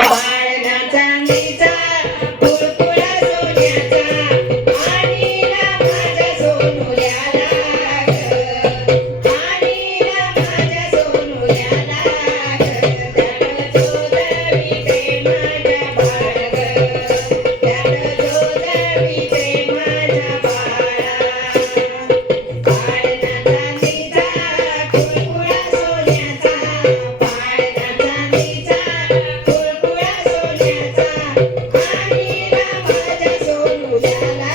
पाळणा चांदीचा कुळकुळा सोन्याचा आणीला माझ्या सोनुल्याला आणीला माझ्या सोनुल्याला त्यात जोडवीते माझ्या बाळ त्यात जोडवीते माझ्या बाळा पाळणा चांदीचा कुळकुळा सोन्याचा पाळणा चांदीचा कुळकुळा सोन्याचा आणीला माझ्या सोनुल्याला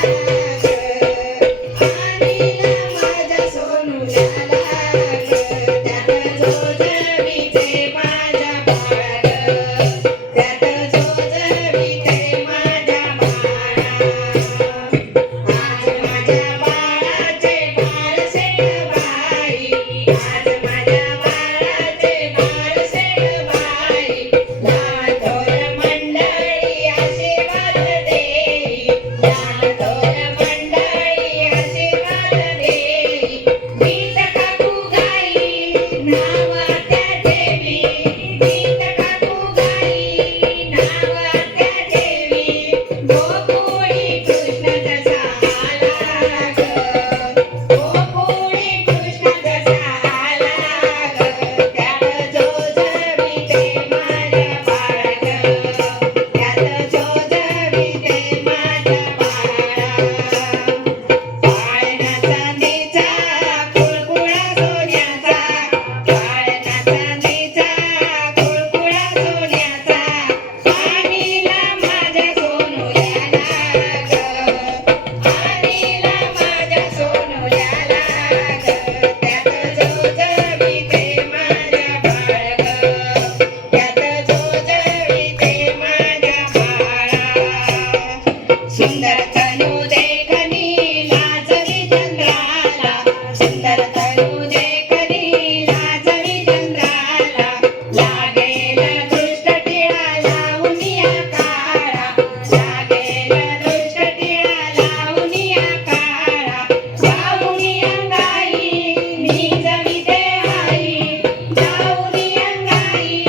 आणीला माझ्या सोनुल्याला त्यात जोडवीते माझ्या बाळ त्यात जोडवीते माझ्या बाळा आज माझ्या बाळाचे बाळसेठ बाई आज माझ्या बाळाचे बाळसेठ बाई लहान थोर मंडळी आशीर्वाद देई लहान थोर मंडळी आशीर्वाद देई गीत काकू गाई नाव त्या देवी गीत काकू गाई नाव त्या देवी गोकुळी कृष्ण जसा आला ग गोकुळी कृष्ण जसा आला ग त्यात जोजवीते माझ्या बाळ त्यात जोजवीते माझ्या बाळा पाळणा चांदीचा कुळकुळा सोन्याचा पाळणा चांदीचा कुळकुळा सोन्याचा आणीला माझ्या सोनुल्याला आणीला माझ्या सोनुल्याला त्यात जोजवीते माझ्या बाळ त्यात जोजवीते माझ्या बाळा सुंदर तनू देखणी लाजवी चंद्राला सुंदर तनू देखणी लाजवी चंद्राला लागेल दृष्ट टिळा लावूनिया काळा लागेल दृष्ट टिळा लावूनिया काळा जाऊनी अंगाई निजविते आई जाऊनी अंगाई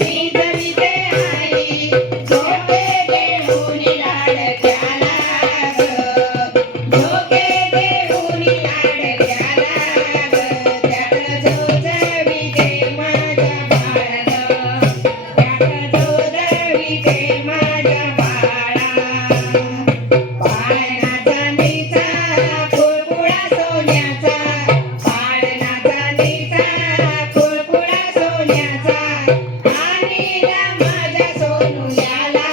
निजविते आई झोके देऊनी लाडक्याला झोके देऊनी लाडक्याला त्यात जोजवीते माझ्या बाळ त्यात जोजवीते माझ्या बाळा पाळणा चांदीचा कुळकुळा सोन्याचा पाळणा चांदीचा कुळकुळा सोन्याचा आणीला माझ्या सोनुल्याला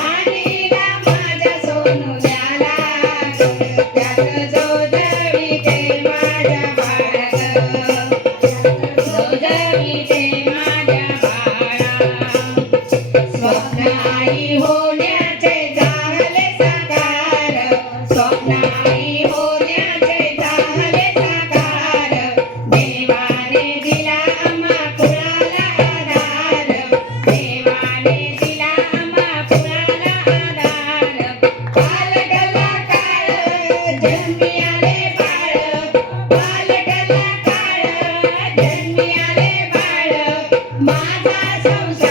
आणीला माझ्या सोनुल्याला त्यात जोजवीते माझ्या बाळ जोजवीते माझ्या बाळा स्वप्न आई होण्याचे झाले साकार स्वप्न आई होण्याचे झाले साकार देवाने दिला आम्हा कुळाला आधार देवाने दिला आम्हा कुळाला आधार पालटला काळ जन्मी आले बाळ पालटला काळ जन्मी आले बाळ माझा संसार